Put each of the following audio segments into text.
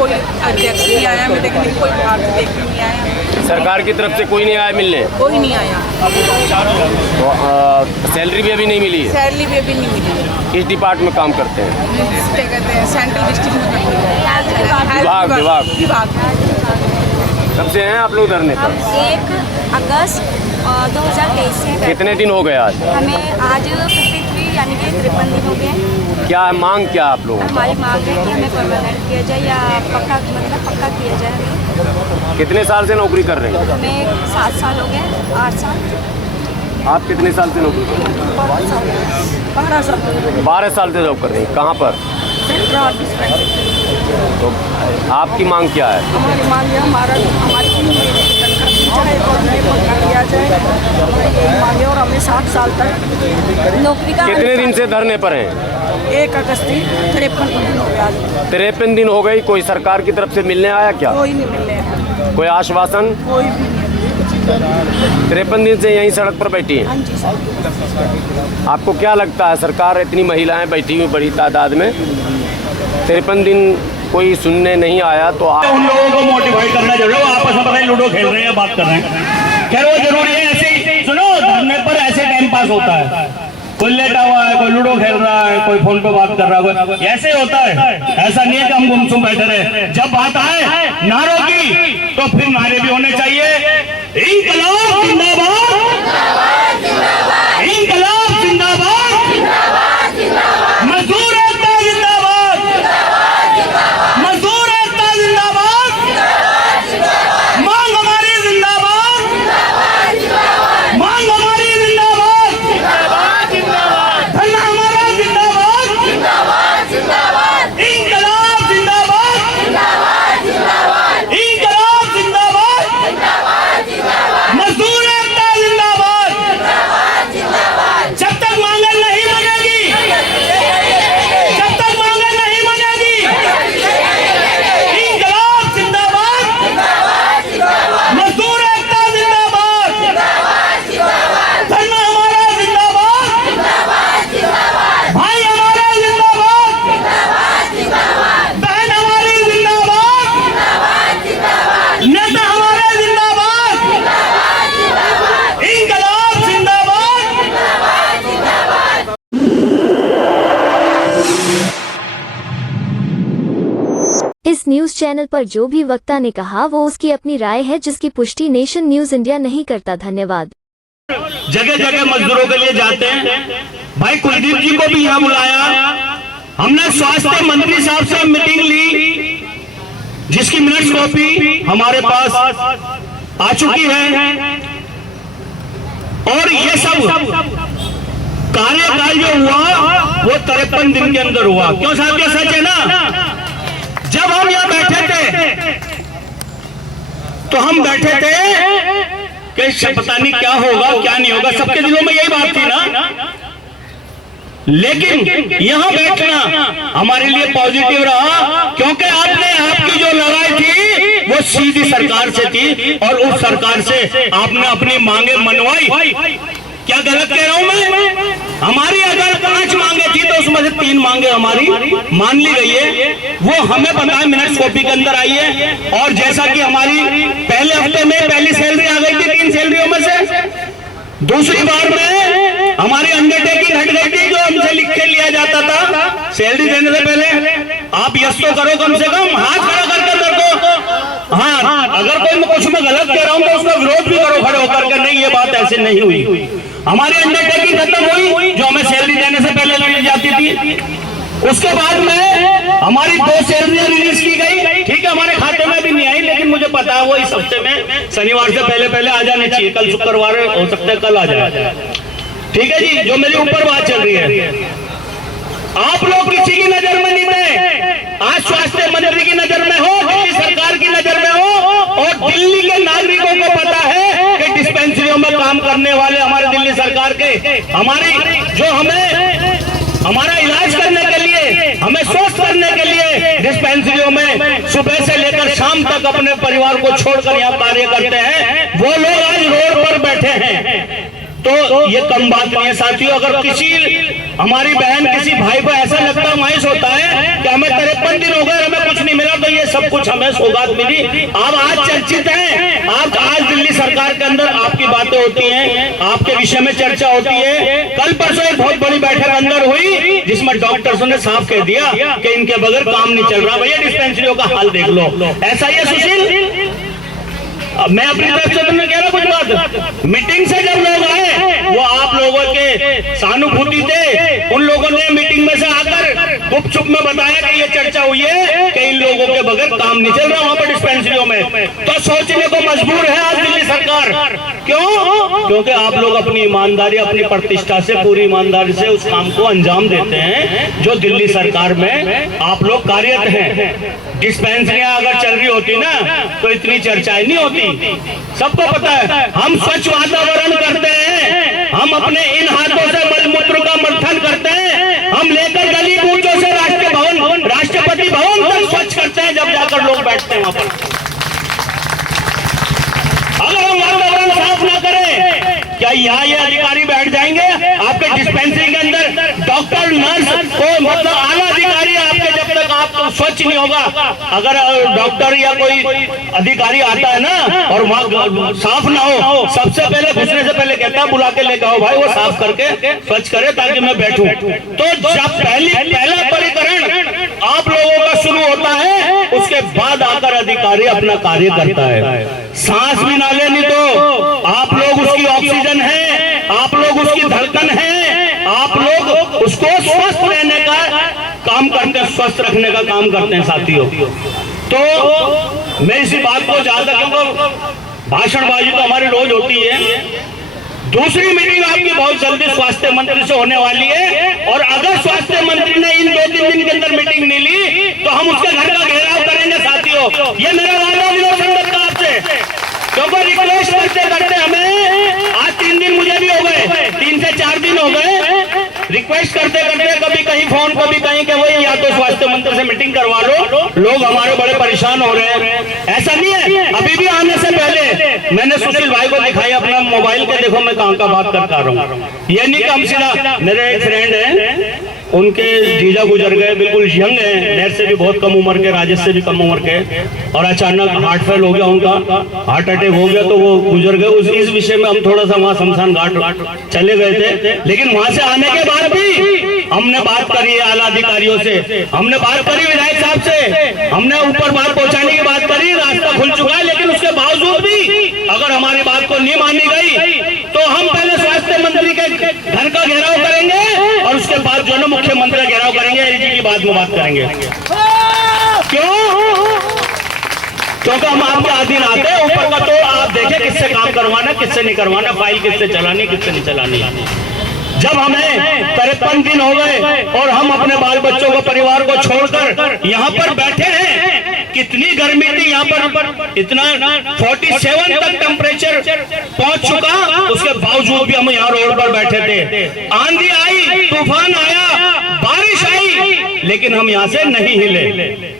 कोई अध्यक्ष नहीं आया हमें देखने, कोई बाहर से देखने नहीं आया, सरकार की तरफ से कोई नहीं आया मिलने? कोई नहीं आया। तो सैलरी भी अभी नहीं मिली है? सैलरी भी अभी नहीं मिली है। किस डिपार्टमेंट में काम करते हैं? क्या कहते हैं, सेंट्रल डिस्ट्रिक्ट में विभाग। विभाग। कब से हैं आप लोग धरने पर? 1 अगस्त 2023 से। कितने दिन हो गए आज? हमें आज 53 यानी कि 53 दिन हो गए। क्या है मांग, क्या आप लोगों की? हमारी मांग है कि हमें परमानेंट किया जाए या पक्का किया जाए हमें। कितने साल से नौकरी कर रहे हैं? हमें 7 साल हो गए, 8 साल। आप कितने साल से नौकरी कर रहे हैं? 12 साल। 12 साल से जॉब कर रहे हैं। कहाँ पर? सेंट्रल ऑफिस में। तो आपकी मांग क्या है? हमारी मांग है हमारी 3 महीने की तनख्वाह दी जाए और हमें पक्का किया जाए। हमारी यही मांग है और हमें 7 साल तक नौकरी का। कितने दिन से धरने पर हैं? 1 अगस्त 53 दिन हो गया। 53 दिन हो गई। कोई सरकार की तरफ से मिलने आया क्या? कोई नहीं मिले हैं, कोई आश्वासन? कोई भी नहीं। 53 दिन से यहीं सड़क पर बैठी हैं। हाँ जी सर। आपको क्या लगता है, सरकार इतनी महिलाएं बैठी हुई बड़ी तादाद में, 53 दिन कोई सुनने नहीं आया तो आप उन लोगों को मोटिवेट करना जरूरी है। वो आपस में पता नहीं लूडो खेल रहे हैं, बात कर रहे हैं, खैर वो जरूरी है। ऐसे ही सुनो, धरने पर ऐसे टाइम पास होता है, कोई लेटा हुआ है, कोई लूडो खेल रहा है, कोई फोन पे बात कर रहा है, ऐसे होता है। ऐसा नहीं है कि हम गुमसुम बैठे रहे। जब बात आए नारों की तो फिर नारे भी होने चाहिए। इंकलाब जिंदाबाद, इंकलाब जिंदाबाद, मजदूर एकता जिंदाबाद, मजदूर एकता जिंदाबाद, मांग हमारी जिंदाबाद, मांग हमारी जिंदाबाद, धरना हमारा जिंदाबाद, इंकलाब जिंदाबाद, इंकलाब जिंदाबाद, मजदूर एकता जिंदाबाद। जब तक मांगे नहीं बनेगी, जब तक मांगे नहीं बनेगी, इंकलाब जिंदाबाद, मजदूर एकता जिंदाबाद, धरना हमारा जिंदाबाद, भाई हमारा जिंदाबाद, बहन हमारी जिंदाबाद, नेता हमारे जिंदाबाद, इंकलाब जिंदाबाद। इस न्यूज चैनल पर जो भी वक्ता ने कहा वो उसकी अपनी राय है, जिसकी पुष्टि नेशन न्यूज इंडिया नहीं करता। धन्यवाद। जगह जगह मजदूरों के लिए जाते हैं। भाई कुलदीप जी को भी यहाँ बुलाया। हमने स्वास्थ्य मंत्री साहब से मीटिंग ली, जिसकी मिनट्स कॉपी हमारे पास आ चुकी है। और ये सब कार्यकाल जो हुआ वो 53 दिन के अंदर हुआ। क्यों साहब, ये सच है ना? जब हम यहाँ बैठे थे तो हम बैठे थे कि पता नहीं क्या होगा क्या नहीं होगा, सबके दिलों में यही बात थी ना। लेकिन यहाँ बैठना हमारे लिए पॉजिटिव रहा, क्योंकि आपने आपकी जो लड़ाई थी वो सीधी सरकार से थी और उस सरकार से आपने अपनी मांगे मनवाई। क्या गलत कह रहा हूं मैं? हमारी अगर 5 मांगे थी तो उसमें से 3 मांगे हमारी मान ली गई है। वो हमें पता है, मिनट्स कॉपी के अंदर आई है। और जैसा कि हमारी पहले हफ्ते में पहली सैलरी आ गई थी 3 सैलरियों में से, दूसरी बार में हमारी अंडरटेकिंग हट गई थी, जो हमसे लिख के लिया जाता था सैलरी देने से पहले। आप यस तो करो, कम से कम हाथ खड़ा करके मेरे को। हाँ, अगर कोई कुछ में गलत कह रहा हूं तो उसका विरोध भी करो खड़े होकर के, नहीं ये बात ऐसे नहीं हुई। हमारी अंडरटेकिंग खत्म हुई जो हमें सैलरी देने से पहले ली जाती थी। उसके बाद में हमारी 2 सैलरियां रिलीज की गई। ठीक है, हमारे खाते में भी नहीं आई, लेकिन मुझे पता है वो इस हफ्ते में शनिवार से पहले आ जाने चाहिए। कल शुक्रवार हो सकता है कल आ जाए। ठीक है जी, जो मेरी ऊपर बात चल रही है, आप लोग किसी की नजर में नहीं थे। आज स्वास्थ्य मंत्री की नजर में हो, दिल्ली सरकार की नजर में हो, और दिल्ली के नागरिकों को पता है कि डिस्पेंसरियों में काम करने वाले हमारे दिल्ली सरकार के, हमारी जो हमें हमारा इलाज करने के लिए, हमें स्वस्थ करने के लिए डिस्पेंसरियों में सुबह से लेकर शाम तक अपने परिवार को छोड़कर यहाँ कार्य करते हैं, वो लोग आज रोड पर बैठे हैं। तो ये कम बात नहीं है साथियों। अगर किसी हमारी बहन, किसी भाई को ऐसा लगता मायूस होता है कि हमें 53 दिन हो गए हमें कुछ नहीं मिला, तो ये सब सब कुछ हमें सौगात मिली। आप आज चर्चित हैं, आप आज दिल्ली सरकार के अंदर आपकी बातें होती हैं, आपके विषय में चर्चा होती है। कल परसों एक बहुत बड़ी बैठक अंदर हुई जिसमें डॉक्टर्स ने साफ कह दिया कि इनके बगैर काम नहीं चल रहा। भैया डिस्पेंसरियों का हाल देख लो, ऐसा ही है सुशील। मैं अपनी तरफ से तुमने कह रहा कुछ बात, मीटिंग से जब लोग आए वो आप लोगों के सहानुभूति थे, उन लोगों ने मीटिंग में से आकर गुपचुप में बताया कि ये चर्चा हुई है कि इन लोगों के बगैर काम नहीं चल रहा वहां पर डिस्पेंसरियों में। तो सोचने को मजबूर है आज दिल्ली सरकार। क्यों? क्योंकि आप लोग अपनी ईमानदारी, अपनी प्रतिष्ठा से, पूरी ईमानदारी से उस काम को अंजाम देते हैं जो दिल्ली सरकार में आप लोग कार्यरत हैं। डिस्पेंसरियां अगर चल रही होती ना तो इतनी चर्चाएं नहीं होती। सबको पता है हम स्वच्छ वातावरण करते हैं, हम अपने इन हाथों से मलमूत्र का मंथन करते हैं, हम लेकर गली कूचों से राष्ट्रपति भवन तक स्वच्छ करते हैं जब जाकर लोग बैठते हैं वहां पर। अगर हम वातावरण साफ ना करें, क्या यहाँ ये अधिकारी बैठ जाएंगे आपके डिस्पेंसरी के अंदर? डॉक्टर, नर्स को मतलब आला अधिकारी आपके जब तक आप स्वच्छ नहीं होगा, अगर डॉक्टर या कोई अधिकारी आता है ना और वहाँ साफ ना हो, सबसे पहले घुसने से पहले कहता है बुला के लेकर आओ भाई, वो साफ करके स्वच्छ करे ताकि मैं बैठूं। तो जब पहला परिकरण आप लोगों का शुरू होता है, उसके बाद आकर अधिकारी अपना कार्य करता है। सांस भी ना लेनी तो आप लोग उसकी ऑक्सीजन है, आप लोग उसकी धड़कन है, आप लोग उसको स्वस्थ रहने का काम करते हैं, स्वस्थ रखने का काम करते हैं साथियों। तो मैं इसी बात को ज्यादा, क्योंकि भाषणबाजी तो हमारी रोज होती है। दूसरी मीटिंग आपकी बहुत जल्दी स्वास्थ्य मंत्री से होने वाली है, और अगर स्वास्थ्य मंत्री ने इन 2-3 दिन के अंदर मीटिंग नहीं ली तो हम उसके घर का घेराव करेंगे साथियों। ये मेरा वादा विनोद संगत का आपसे, क्योंकि रिक्वेस्ट करते करते हमें आज 3 दिन मुझे भी हो गए, 3 से 4 दिन हो गए रिक्वेस्ट करते करते, कभी कहीं फोन, कभी कहीं कि वही या तो स्वास्थ्य मंत्री से मीटिंग करवा लो। लोग हमारे बड़े परेशान हो रहे हैं। ऐसा नहीं है, अभी भी आने से पहले मैंने सुशील भाई को दिखाई अपना मोबाइल के, देखो मैं कहाँ का बात करता रहा हूँ। ये नहीं कि हम सीधा, मेरे एक फ्रेंड है, उनके जीजा गुजर गए, बिल्कुल यंग है, मेरे से भी बहुत कम उम्र के, राजेश से भी कम उम्र के, और अचानक हार्ट फेल हो गया, उनका हार्ट अटैक हो गया तो वो गुजर गए। इस विषय में हम थोड़ा सा वहाँ शमशान घाट चले गए थे, लेकिन वहां से आने के बाद भी हमने बात करी है आला अधिकारियों से, हमने बात करी विधायक साहब से, हमने ऊपर बात पहुंचाने की बात करी, रास्ता खुल चुका है। लेकिन उसके बावजूद भी अगर हमारी बात को नहीं मानी गई तो हम पहले स्वास्थ्य मंत्री के घर का घेराव करेंगे और उसके बाद जो है मुख्यमंत्री घेराव करेंगे, एलजी की बात में बात करेंगे। क्यों? क्योंकि हम आपके अधीन आते हैं। ऊपर का तो आप देखें किससे काम करवाना, किससे नहीं करवाना, फाइल किससे चलानी, किससे नहीं चलानी। जब हमें 53 दिन हो गए और हम अपने बाल बच्चों को, परिवार को छोड़कर यहाँ पर बैठे हैं, कितनी गर्मी थी यहाँ पर, इतना 47 तक टेम्परेचर पहुंच चुका, उसके बावजूद भी हम यहाँ रोड पर बैठे थे। आंधी आई, तूफान आया, बारिश आई, लेकिन हम यहाँ से नहीं हिले।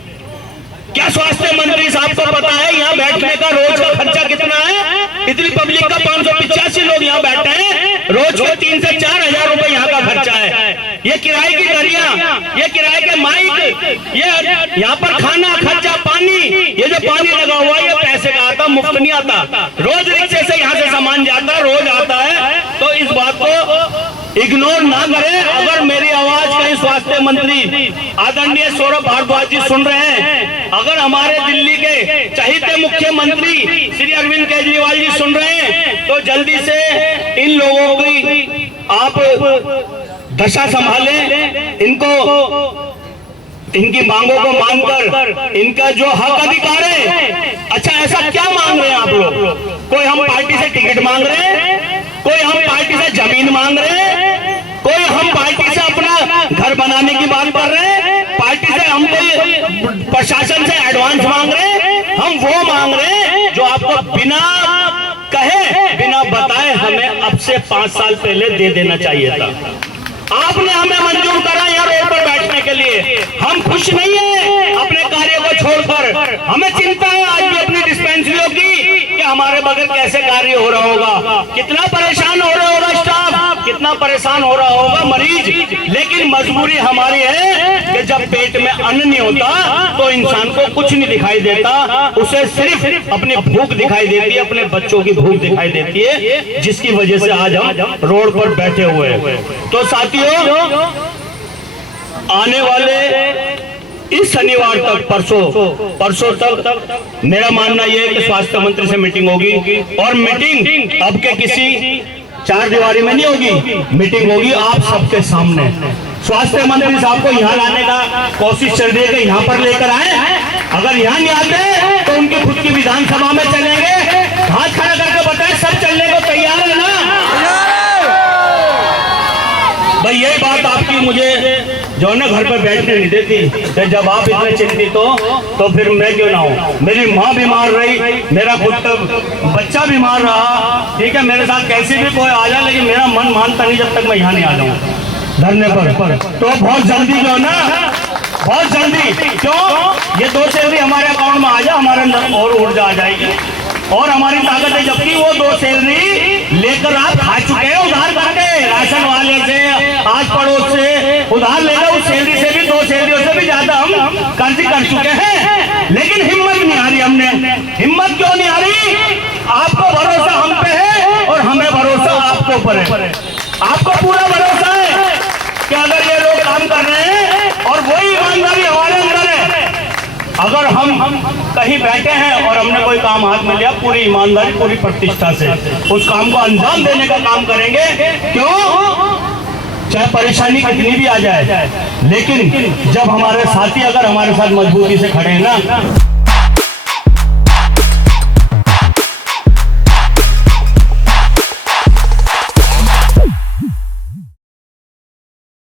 क्या स्वास्थ्य मंत्री साहब को पता है यहाँ बैठने का रोज का खर्चा कितना है? इतनी पब्लिक का 585 लोग यहाँ बैठे हैं, रोज के 3 से 4 हजार रुपए यहाँ का खर्चा है। ये किराए की गाड़ियां, ये किराए के माइक, ये यहाँ पर खाना खर्चा, पानी, ये जो पानी लगा हुआ है ये पैसे का आता, मुफ्त नहीं आता। रोज रिक्शे से यहाँ से सामान जाता है, रोज आता है। तो इस बात को इग्नोर ना करें। अगर मेरी आवाज कहीं स्वास्थ्य मंत्री आदरणीय सौरभ भारद्वाज जी सुन रहे हैं, अगर हमारे दिल्ली के चहेते मुख्यमंत्री श्री अरविंद केजरीवाल जी सुन रहे हैं, तो जल्दी से इन लोगों की आप दशा संभालें, इनको, इनकी मांगों को मानकर, इनका जो हक अधिकार है। अच्छा, ऐसा क्या मांग रहे हैं आप लोग? कोई हम पार्टी से टिकट मांग रहे हैं, कोई हम पार्टी से जमीन मांग रहे हैं, कोई हम पार्टी से अपना घर बनाने की बात कर रहे हैं, पार्टी से हम कोई प्रशासन से एडवांस मांग रहे हैं, हम वो मांग रहे हैं जो आपको बिना कहे, बिना बताए हमें अब से 5 साल पहले दे देना चाहिए था। आपने हमें मंजूर करा यहाँ रोड पर बैठने के लिए। हम खुश नहीं है अपने कार्य को छोड़कर, हमें चिंता है आज भी अपनी डिस्पेंसरियों की कि हमारे बगैर कैसे कार्य हो रहा होगा, कितना परेशान हो रहा होगा स्टाफ, कितना कितना परेशान हो रहा होगा मरीज, लेकिन मजबूरी हमारी है कि जब पेट में अन्न नहीं होता तो इंसान को कुछ नहीं दिखाई देता, उसे सिर्फ अपनी भूख दिखाई देती है, अपने बच्चों की भूख दिखाई देती है, जिसकी वजह से आज हम रोड पर बैठे हुए हैं। तो साथियों, आने वाले इस शनिवार तक, परसों तक मेरा मानना यह है कि स्वास्थ्य मंत्री से मीटिंग होगी, और मीटिंग अब के किसी चार दीवारी में नहीं होगी, मीटिंग होगी आप सबके सामने। स्वास्थ्य मंत्री साहब को यहाँ लाने का कोशिश चल रही है कि यहाँ पर लेकर आए, अगर यहाँ नहीं आते तो उनकी खुद की विधानसभा में चलेंगे, हाथ खड़ा करके बताएं सब चलने को तैयार है ना भाई? यही बात आपकी मुझे जो है ना घर पर बैठने नहीं देती, तो जब आप इतने चिंतित हो तो फिर मैं क्यों ना हूँ। मेरी माँ बीमार रही, मेरा खुद का बच्चा बीमार रहा, ठीक है, मेरे साथ कैसे भी कोई आ जाए, लेकिन मेरा मन मानता नहीं जब तक मैं यहाँ नहीं आ जाऊँ धरने पर। तो बहुत जल्दी जो है ना, बहुत जल्दी, क्यों ये 2 सैलरी हमारे अकाउंट में आ जाए, हमारे अंदर और ऊर्जा आ जाएगी और हमारी ताकत है, जबकि वो 2 सैलरी लेकर आप खा चुके हैं उधार करके, राशन वाले से, आस पड़ोस से उधार लेकर, उस सैलरी से भी 2 सैलरियों से भी ज्यादा हम कर्ज कर चुके हैं, लेकिन हिम्मत नहीं आ रही। हमने हिम्मत क्यों नहीं आ रही? आपको भरोसा हम पे है और हमें भरोसा आपके ऊपर है। आपको पूरा भरोसा है कि अगर ये लोग काम कर रहे हैं और वही ईमानदारी हमारे अंदर है, अगर हम कहीं बैठे हैं और हमने कोई काम हाथ में लिया, पूरी ईमानदारी पूरी प्रतिष्ठा से उस काम को अंजाम देने का काम करेंगे। क्यों? चाहे परेशानी कितनी भी आ जाए, लेकिन जब हमारे साथी अगर हमारे साथ मजबूती से खड़े हैं ना,